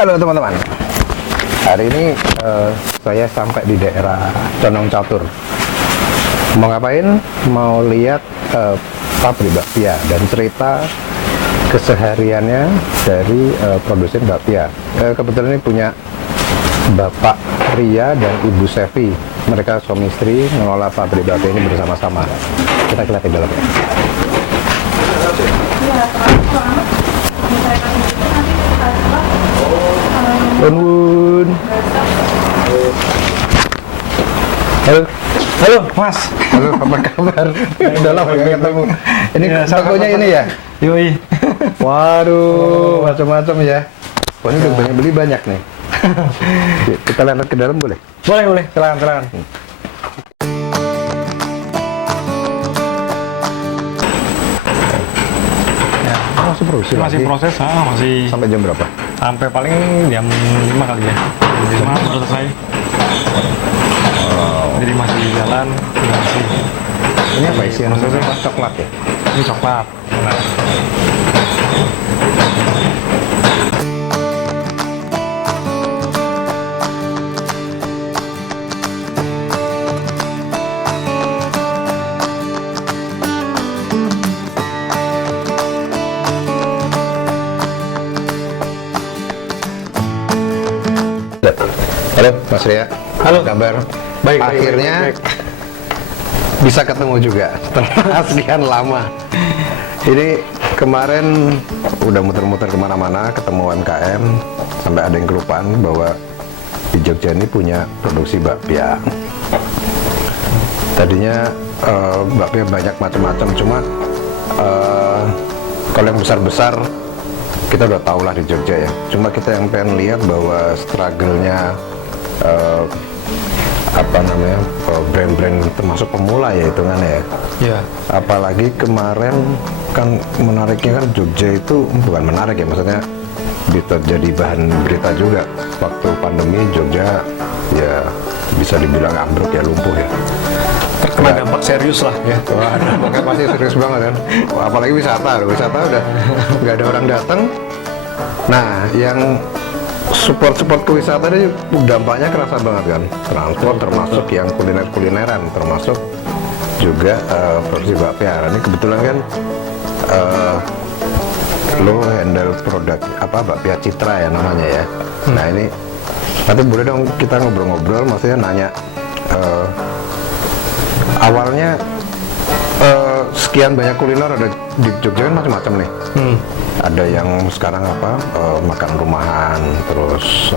Halo teman-teman. Hari ini saya sampai di daerah Condong Catur. Mau ngapain? Mau lihat pabrik bakpia dan cerita kesehariannya dari produsen bakpia. Kebetulan ini punya Bapak Ria dan Ibu Sevi. Mereka suami istri mengelola pabrik bakpia ini bersama-sama. Kita lihat di dalamnya. Bun. Halo. Halo, Mas. Halo, apa kabar? Udah lama nggak ketemu. Ini ya, tokonya ini ya? Yoi. Waduh, macam-macam ya. Wah, ini udah banyak beli banyak nih. Kita lihat ke dalam boleh? Boleh. Silakan. Masih proses. Masih proses, masih Sampai jam berapa? sampai paling jam 5 kali ya. Jam 5 baru selesai. Jadi masih jalan, masih. Ini apa isian? Coklat ya? Ini coklat. Nah. Halo, Mas Ria. Halo. Kabar? Baik. Akhirnya bisa ketemu juga setelah sekian lama. Ini kemarin udah muter-muter kemana-mana, ketemu UMKM, sampai ada yang kelupaan bahwa di Jogja ini punya produksi bakpia. Tadinya bakpia banyak macam-macam, cuma kalau yang besar-besar kita udah tahu lah di Jogja ya. Cuma kita yang pengen lihat bahwa struggle-nya brand-brand termasuk pemula ya hitungannya ya. Iya. Apalagi kemarin kan menariknya kan Jogja itu bukan menarik ya, maksudnya jadi bahan berita juga waktu pandemi. Jogja ya bisa dibilang ambruk ya, lumpuh ya. Terkena dampak serius lah ya. Wah, dampaknya pasti serius banget kan. Apalagi wisata udah nggak ada orang datang. Nah, yang support ke wisata ini dampaknya kerasa banget kan. Transport termasuk yang kulineran, termasuk juga produksi bakpia. Ini kebetulan kan lo handle produk bakpia Citra ya namanya ya. Nah ini nanti boleh dong kita ngobrol-ngobrol, maksudnya nanya awalnya sekian banyak kuliner ada di Jogja kan macam-macam nih. Ada yang sekarang makan rumahan, terus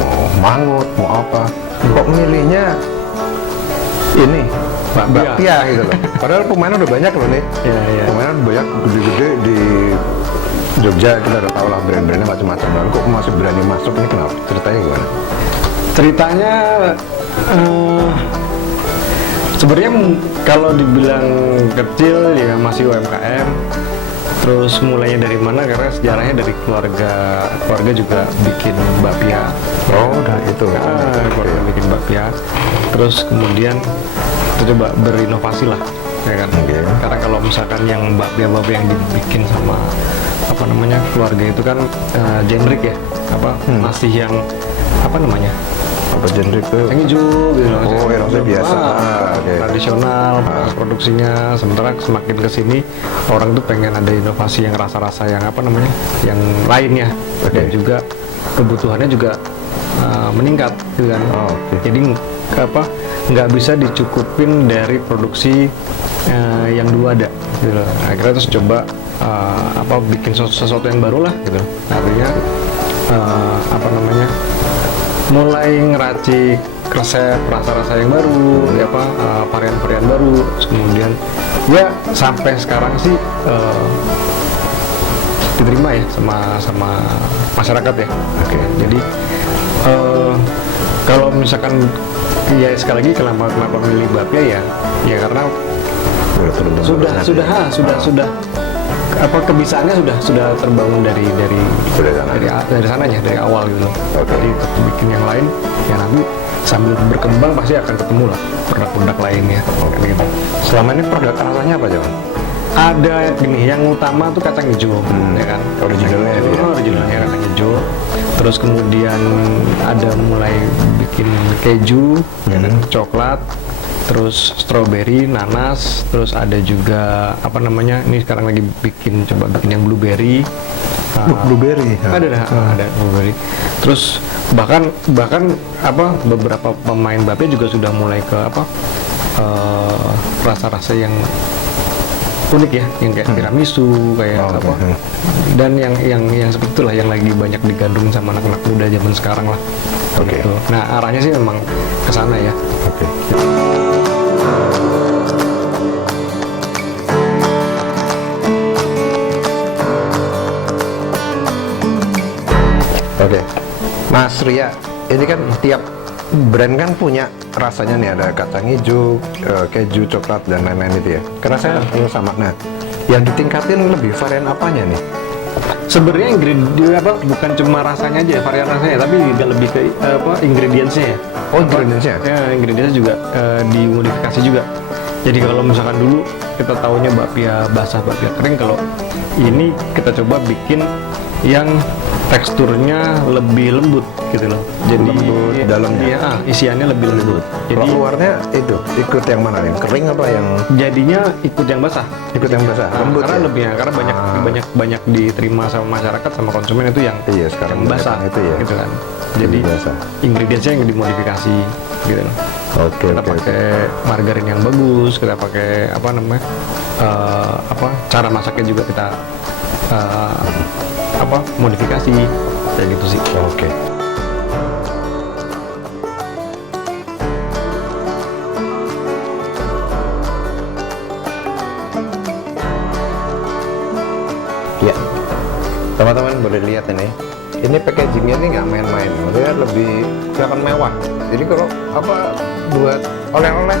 mau mangut, mau apa. Kok milihnya ini bakpia gitu loh. Padahal pemainnya udah banyak loh nih. Iya. Pemainnya banyak gede-gede di Jogja, kita udah tahu lah brand-brandnya macam-macam. Dan kok masih berani masuk ini kenapa? Ceritanya gimana? Ceritanya sebenarnya kalau dibilang kecil ya masih UMKM. Terus mulainya dari mana? Karena sejarahnya dari keluarga juga bikin bakpia. Oh, udah itu. Keluarga bikin bakpia. Terus kemudian kita coba berinovasi lah, ya kan? Okay. Karena kalau misalkan yang bakpia yang dibikin sama keluarga itu kan generic ya, masih yang genre itu yang hijau gitu loh. Oh, yang biasa. Okay. Tradisional produksinya. Sementara semakin kesini orang tuh pengen ada inovasi yang rasa-rasa yang yang lainnya. Dan juga kebutuhannya juga meningkat gitu kan. Jadi nggak bisa dicukupin dari produksi yang dulu ada gitu loh. Akhirnya terus coba bikin sesuatu yang baru lah gitu. Artinya mulai ngeracik resep rasa-rasa yang baru, varian-varian baru. Kemudian ya sampai sekarang sih diterima ya sama masyarakat ya. Oke. Jadi kalau misalkan ya sekali lagi kenapa milih bakpia ya karena sudah kebisaannya sudah terbangun dari sananya dari awal gitu. Jadi bikin yang lain ya nanti sambil berkembang pasti akan ketemu lah produk-produk lainnya. Gitu. Selama ini produk rasanya apa John? Ada gini, yang utama tuh kacang hijau, ya kan? Originalnya Kacang hijau, ya? originalnya kacang hijau. Terus kemudian ada mulai bikin keju, ya kan? Coklat, terus strawberry, nanas, terus ada juga apa namanya? Ini sekarang lagi coba bikin yang blueberry. Blueberry. Ada blueberry. Terus bahkan apa beberapa pemain bapia juga sudah mulai ke apa rasa-rasa yang unik ya, yang kayak tiramisu, kayak apa, dan yang seperti itulah yang lagi banyak digandrungi sama anak-anak muda zaman sekarang lah. Gitu. Nah arahnya sih memang ke sana ya. Oke, Mas Ria, ini kan tiap brand kan punya rasanya nih, ada kacang hijau, keju, coklat, dan lain-lain itu ya. Karena saya sama. Nah, yang ditingkatin lebih varian apanya nih? Sebenarnya ingredient apa bukan cuma rasanya aja, varian rasanya, tapi juga lebih ke apa ingredientsnya ya. Oh, ingredientsnya? Ya, ingredientsnya juga dimodifikasi juga. Jadi kalau misalkan dulu kita taunya bakpia basah, bakpia kering, kalau ini kita coba bikin yang teksturnya lebih lembut gitu loh. Jadi Lembut dalamnya? Iya, isiannya lebih lembut. Jadi Kalau luarnya itu ikut yang mana nih? Kering apa yang jadinya ikut yang basah. ikut yang basah? Lembut Karena ya? lebih karena banyak diterima sama masyarakat, sama konsumen itu yang Iya, sekarang yang basah itu ya. gitu kan. Jadi basah. ingredientsnya yang dimodifikasi gitu loh. Oke, Kita pakai margarin yang bagus, kita pakai apa namanya cara masaknya juga kita modifikasi kayak gitu sih. Oke. Ya, teman-teman boleh lihat ini. Ini packagingnya ini nggak main-main, maksudnya lebih kelihatan mewah. Jadi kalau apa buat oleh-oleh,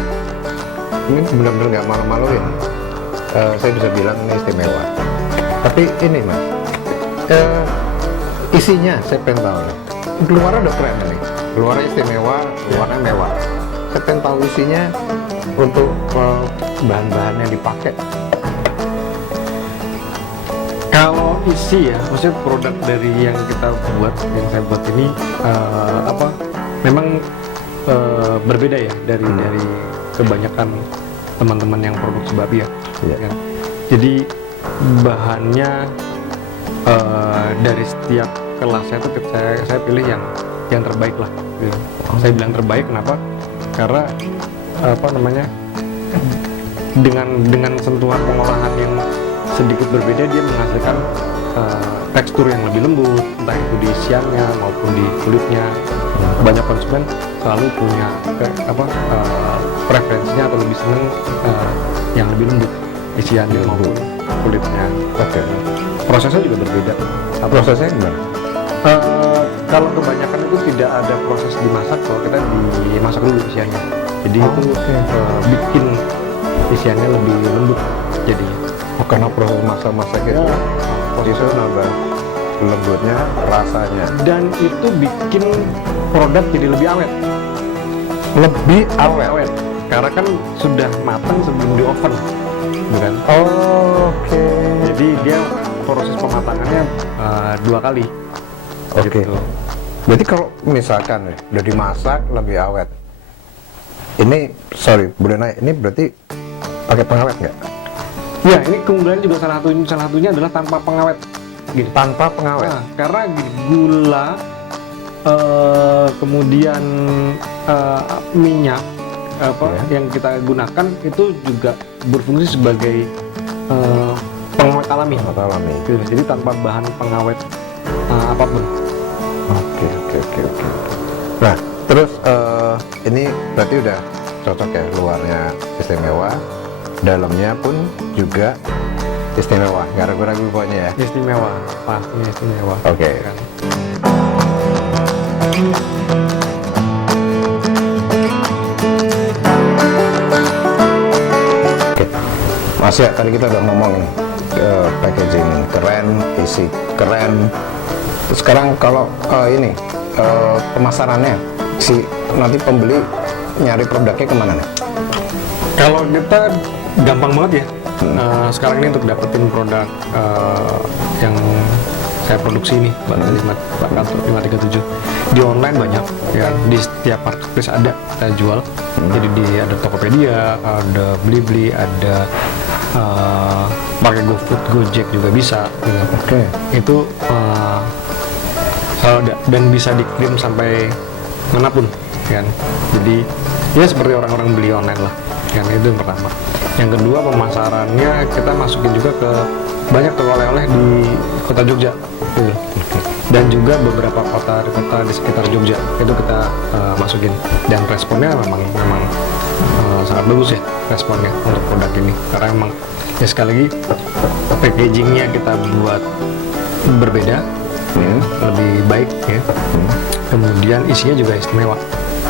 ini benar-benar nggak malu-maluin. Saya bisa bilang ini istimewa. Tapi ini mas, isinya saya pengen tahu nih. Luarnya udah keren nih, luarnya istimewa, luarnya mewah. Saya pengen tahu isinya untuk bahan-bahan yang dipakai. Kalau isi ya, maksudnya produk dari yang kita buat, yang saya buat ini memang berbeda ya dari kebanyakan teman-teman yang produksi bakpia. Iya. Kan? Jadi bahannya dari setiap kelasnya itu saya pilih yang terbaik lah. Gitu. Saya bilang terbaik kenapa? Karena apa namanya dengan sentuhan pengolahan yang sedikit berbeda, dia menghasilkan tekstur yang lebih lembut, entah itu di isiannya maupun di kulitnya. Banyak konsumen selalu punya preferensinya atau lebih seneng yang lebih lembut isiannya maupun kulitnya. Oke. Prosesnya juga berbeda. Prosesnya gimana? Kalau kebanyakan itu tidak ada proses dimasak, kalau kita dimasak dulu isiannya. Jadi itu bikin isiannya lebih lembut jadinya. Karena proses masak-masak itu, itu nambah lembutnya, rasanya. Dan itu bikin produk jadi lebih awet. Lebih awet. Karena kan sudah matang sebelum di oven, bukan? Oke. Jadi dia proses pematangannya 2 kali. Oke. Gitu. Berarti kalau misalkan nih, udah dimasak lebih awet. Ini, sorry, boleh naik. Ini berarti pakai pengawet nggak? Ya, ini keunggulan juga salah satunya adalah tanpa pengawet. Gini. Tanpa pengawet. Nah, karena gula, kemudian minyak yang kita gunakan itu juga berfungsi sebagai pengawet alami. Gitu. Jadi tanpa bahan pengawet apapun. Oke. Nah, terus ini berarti udah cocok ya, luarnya istimewa, dalamnya pun juga istimewa, nggak ragu-ragu pokoknya ya. Istimewa, pastinya istimewa. Oke. Kan? Oke, Mas ya, tadi kita udah ngomongin packaging keren, isi keren. Terus sekarang kalau ini pemasarannya, nanti pembeli nyari produknya kemana nih? Kalau kita gampang banget ya. Sekarang ini untuk dapetin produk yang saya produksi ini Pak Kantor 537 di online banyak ya, di setiap marketplace ada kita jual. Jadi ada Tokopedia, ada Blibli, ada pakai GoFood, Gojek juga bisa gitu. Oke. Itu dan bisa dikirim sampai manapun kan. Jadi ya seperti orang-orang beli online lah kan, itu yang pertama. Yang kedua, pemasarannya kita masukin juga ke banyak toko oleh-oleh di kota Jogja gitu. Dan juga beberapa kota di sekitar Jogja itu kita masukin, dan responnya memang sangat bagus ya responnya untuk produk ini, karena memang ya sekali lagi packagingnya kita buat berbeda, lebih baik ya. Kemudian isinya juga istimewa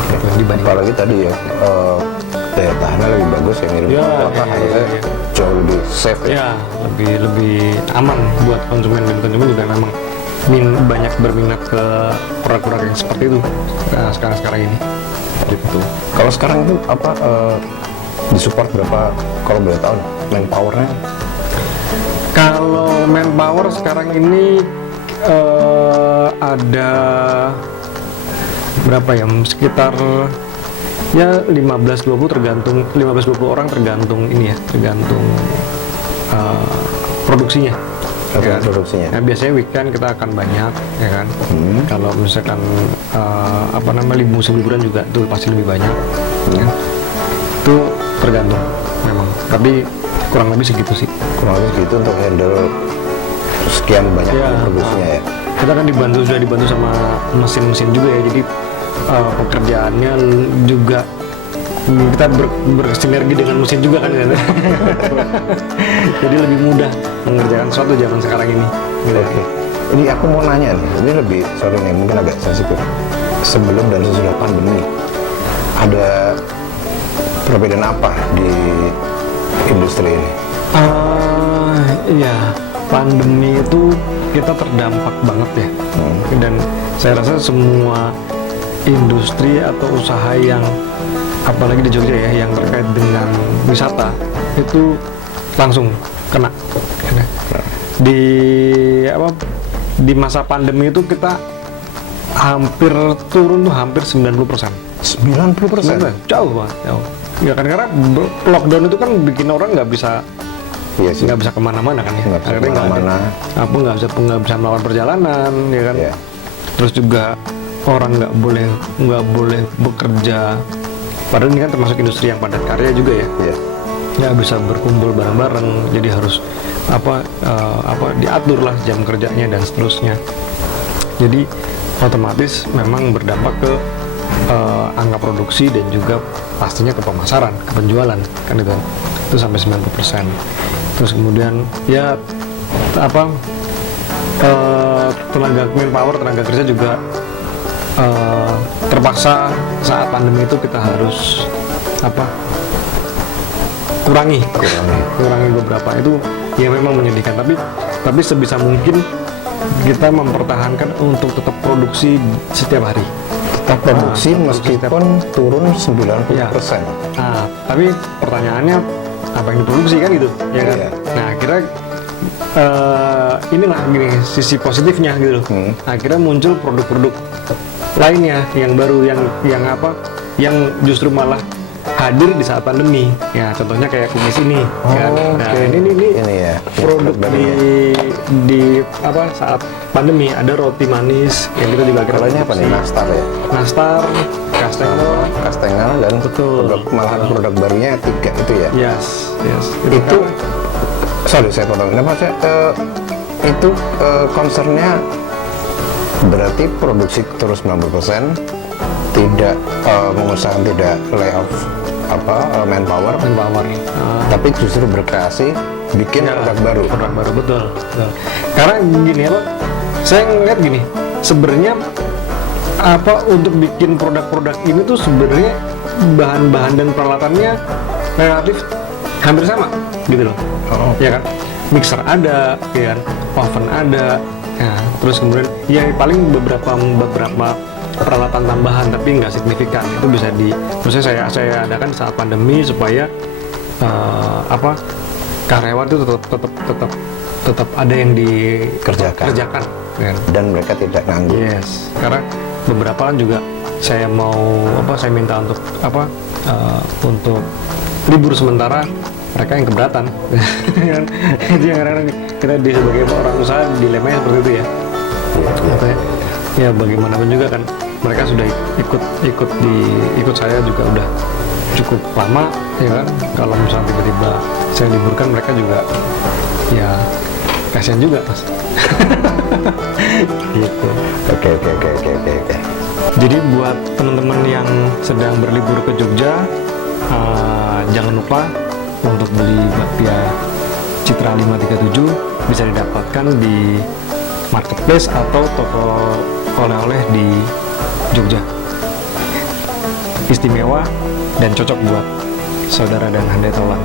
gitu, dibanding Apalagi tadi ya daya tahannya lebih bagus ya, ngirim harusnya jauh lebih safe ya. Ya, lebih aman buat konsumen, dan konsumen juga memang banyak berminat ke produk-produk yang seperti itu sekarang ini gitu. Kalau sekarang itu apa disupport berapa kalau boleh tahu manpowernya? Kalau manpower sekarang ini ada berapa ya, sekitar ya 15-20 tergantung, 15-20 orang tergantung ini ya, tergantung produksinya. Ya, Produksinya. Nah, biasanya weekend kita akan banyak ya kan. Kalau misalkan musim liburan juga itu pasti lebih banyak. Ya. Itu tergantung memang. Tapi kurang lebih segitu sih. Kurang lebih segitu untuk handle sekian banyak produksinya ya. Kita kan sudah dibantu sama mesin-mesin juga ya. Jadi pekerjaannya juga kita bersinergi dengan mesin juga kan ya. Jadi lebih mudah mengerjakan sesuatu zaman sekarang ini. Oke. Ini aku mau nanya nih, ini lebih sorry nih, mungkin agak sensitif. Sebelum dan sesudah pandemi, ada perbedaan apa di industri ini? Iya, pandemi itu kita terdampak banget ya. Dan saya rasa semua industri atau usaha yang apalagi di Jogja ya, yang terkait dengan wisata itu langsung kena. Di masa pandemi itu kita hampir turun tuh hampir 90%. 90%? Jauh banget, jauh. Ya kan, karena lockdown itu kan bikin orang nggak bisa, Iya sih. nggak bisa kemana-mana kan ya. Nggak bisa Akhirnya kemana-mana. nggak bisa melakukan perjalanan ya kan. Iya. Terus juga orang nggak boleh bekerja. Padahal ini kan termasuk industri yang padat karya juga ya. Iya. Nggak bisa berkumpul bareng-bareng, jadi harus diatur lah jam kerjanya dan seterusnya. Jadi otomatis memang berdampak ke angka produksi dan juga pastinya ke pemasaran, ke penjualan kan itu sampai 90%. Terus kemudian ya tenaga manpower, tenaga kerja juga terpaksa saat pandemi itu kita harus kurangi beberapa. Itu ya memang menyedihkan, tapi sebisa mungkin kita mempertahankan untuk tetap produksi setiap hari. Tetap produksi meskipun turun 90%. Nah, tapi pertanyaannya apa yang diproduksi kan gitu ya kan? Iya. Nah, akhirnya inilah gini sisi positifnya gitu. Akhirnya muncul produk-produk lainnya yang baru, yang justru malah hadir di saat pandemi. Ya, contohnya kayak kumis ini. Kan? Nah, ini ya produk di saat pandemi. Ada roti manis yang kita juga Kalau ini apa nih? Nastar ya? Nastar, Kastengel dan Betul. malahan produk barunya 3 itu ya? Yes. Itu sorry saya potong. Itu concernnya berarti produksi terus 90%, tidak mengusahakan tidak layoff manpower, tapi justru berkreasi bikin produk baru. Betul. Karena gini saya ngeliat gini, sebenarnya untuk bikin produk-produk ini tuh sebenarnya bahan-bahan dan peralatannya relatif hampir sama gitu loh. Ya kan, mixer ada, ya kan, oven ada, ya, terus kemudian ya paling beberapa peralatan tambahan tapi nggak signifikan. Itu bisa maksudnya saya adakan saat pandemi supaya karyawan itu tetap ada yang dikerjakan kan? Dan mereka tidak nganggur. Yes, karena beberapa kan juga saya minta untuk untuk libur sementara, mereka yang keberatan. Kan? Itu yang kadang-kadang kita sebagai orang usaha dilemanya seperti itu ya. Makanya ya bagaimanapun juga kan mereka sudah ikut saya juga udah cukup lama ya kan. Kalau misalnya tiba-tiba saya liburkan, mereka juga ya kasihan juga mas. Gitu. Oke. Jadi buat teman-teman yang sedang berlibur ke Jogja, jangan lupa untuk beli bakpia Citra 537 bisa didapatkan di marketplace atau toko oleh-oleh di Jogja. Istimewa dan cocok buat saudara dan handai taulan.